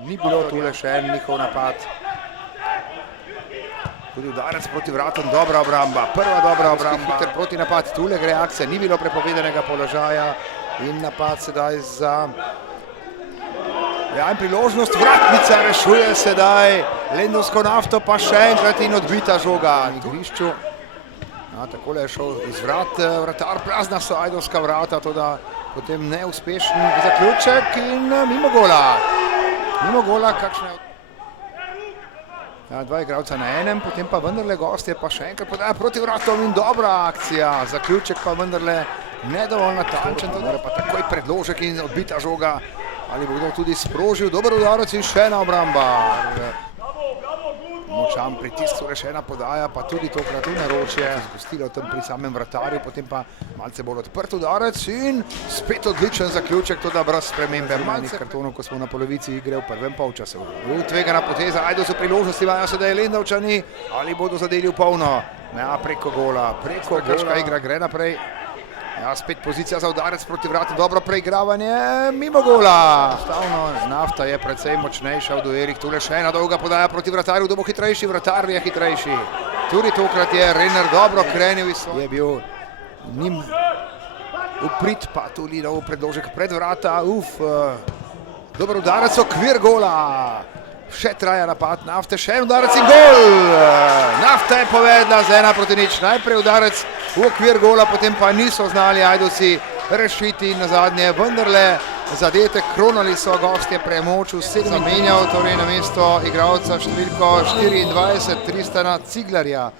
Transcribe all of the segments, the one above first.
Ni bilo tule še en njihov napad. Tudi udarec proti vratom, dobra obramba, prva dobra obramba. Hiter proti napad, tule gre akcija, ni bilo prepovedanega položaja in napad sedaj za... Ja, in priložnost, Vratnica rešuje sedaj Lendavsko Nafto, pa še enkrat in odbita žoga na igrišču. Ja, takole je šel iz vrat, vratar, prazna so ajdovska vrata, toda potem neuspešen zaključek in mimo gola. Mimo gola, kakšne... Ja, dva igralca na enem, potem pa vendarle gostje pa še enkrat podaja proti vratom in dobra akcija. Zaključek pa vendarle ne dovolj natančen, pa takoj predložek in odbita žoga. Ali bo kdo tudi sprožil, dober udarec in še ena obramba. Močan pritisk, torej še ena podaja, pa tudi tokrat v naročje. Zgostilo tam pri samem vratarju, potem pa malce bolj odprt udarec in spet odličen zaključek, tudi brez spremembe manjih kartonov, ko smo na polovici igre v prvem polčasu. Tvegana poteza, ajdo so priložnosti, imajo sedaj Lendavčani, ali bodo zadeli v polno. Ja, preko gola, grška igra gre naprej. Ja, spet pozicija za udarec proti vratu, dobro preigravanje, mimo gola. Stavno, Nafta je precej močnejša v duelih, tule še ena dolga podaja proti vratarju, kdo bo hitrejši, vratar je hitrejši. Tudi tokrat je Renner dobro krenil iz svoje. Je bil njim uprit, pa tudi dal predložek pred vrata, dober udarec, okvir gola. Še traja napad Nafte, še en udarec in gol! Nafta je povedla z 1:0, najprej udarec v okvir gola, potem pa niso znali Ajdovci rešiti in nazadnje vendarle zadetek, kronali so gostje premoč, vse zamenjal, torej na mesto igralca številko 24, Tristana Ciglarja.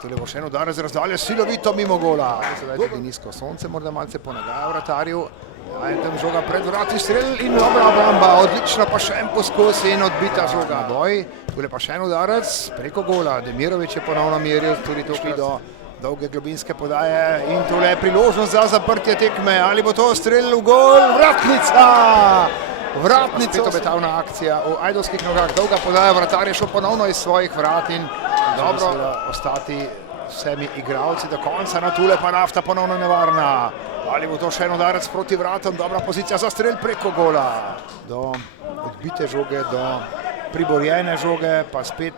Tole bo še en udarec razdalje, silovito mimo gola. Sedaj tudi nizko sonce, morda malce ponagaja vratarju. Ja, in tam žoga pred vrati, strel in dobra obramba, odlično pa še en poskus in odbita žoga. Boj, tule pa še en udarec preko gola, Demirović je ponovno meril, tudi tukaj do dolge globinske podaje in tule je priložnost za zaprtje tekme, ali bo to strel v gol, Vratnica! Vratnica, spet obetavna akcija v ajdovskih nogah, dolga podaja, vratar je šel ponovno iz svojih vrat in dobro ostati vsemi igralci do konca, na tule pa Nafta ponovno nevarna. Ali bo to še en udarec proti vratom, dobra pozicija za strel preko gola. Do odbite žoge, do priborjene žoge, pa spet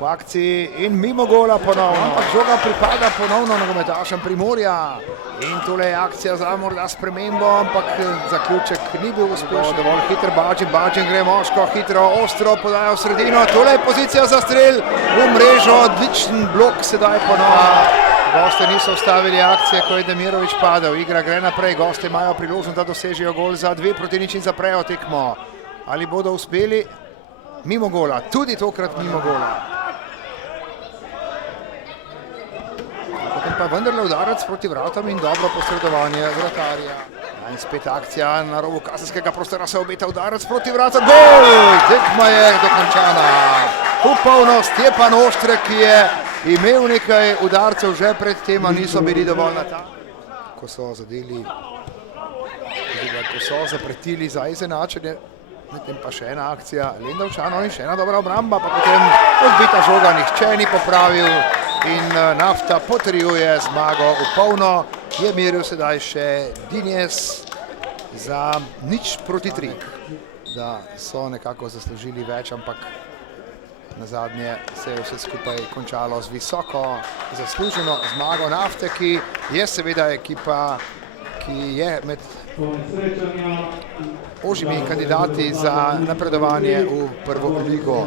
v akciji in mimo gola ponovno. Ampak žoga pripada ponovno nogometašem Primorja. In tole je akcija za morda spremembo, ampak zaključek ni bil uspešen. Dovolj hiter Bačin gre moško, hitro, ostro podaja v sredino. Tole je pozicija za strel v mrežo, odličen blok sedaj ponovno. Goste niso ustavili akcije, ko je Demirović padel. Igra gre naprej, goste imajo priložnost, da dosežejo gol za 2:0 in zaprejo tekmo. Ali bodo uspeli? Mimo gola, tudi tokrat mimo gola. Potem pa vendarle udarec proti vratom in dobro posredovanje vratarja. In spet akcija na robu kazenskega prostora, se obeta udarec proti vratom. Gol! Tekma je dokončana. V polnost je pa Oštrek, ki je imel nekaj udarcev že pred tem, a niso bili dovolj natančni. Ko so zadeli, ko so zapretili za izenačenje, medtem pa še ena akcija Lendavčanov in še ena dobra obramba, pa potem odbita žoga, nihče ni popravil in Nafta potrjuje zmago v polno. Je meril sedaj še Dinjes za 0:3, da so nekako zaslužili več, ampak nazadnje se je vse skupaj končalo z visoko zasluženo zmago Nafte, ki je seveda ekipa, ki je med ožjimi kandidati za napredovanje v prvo ligo.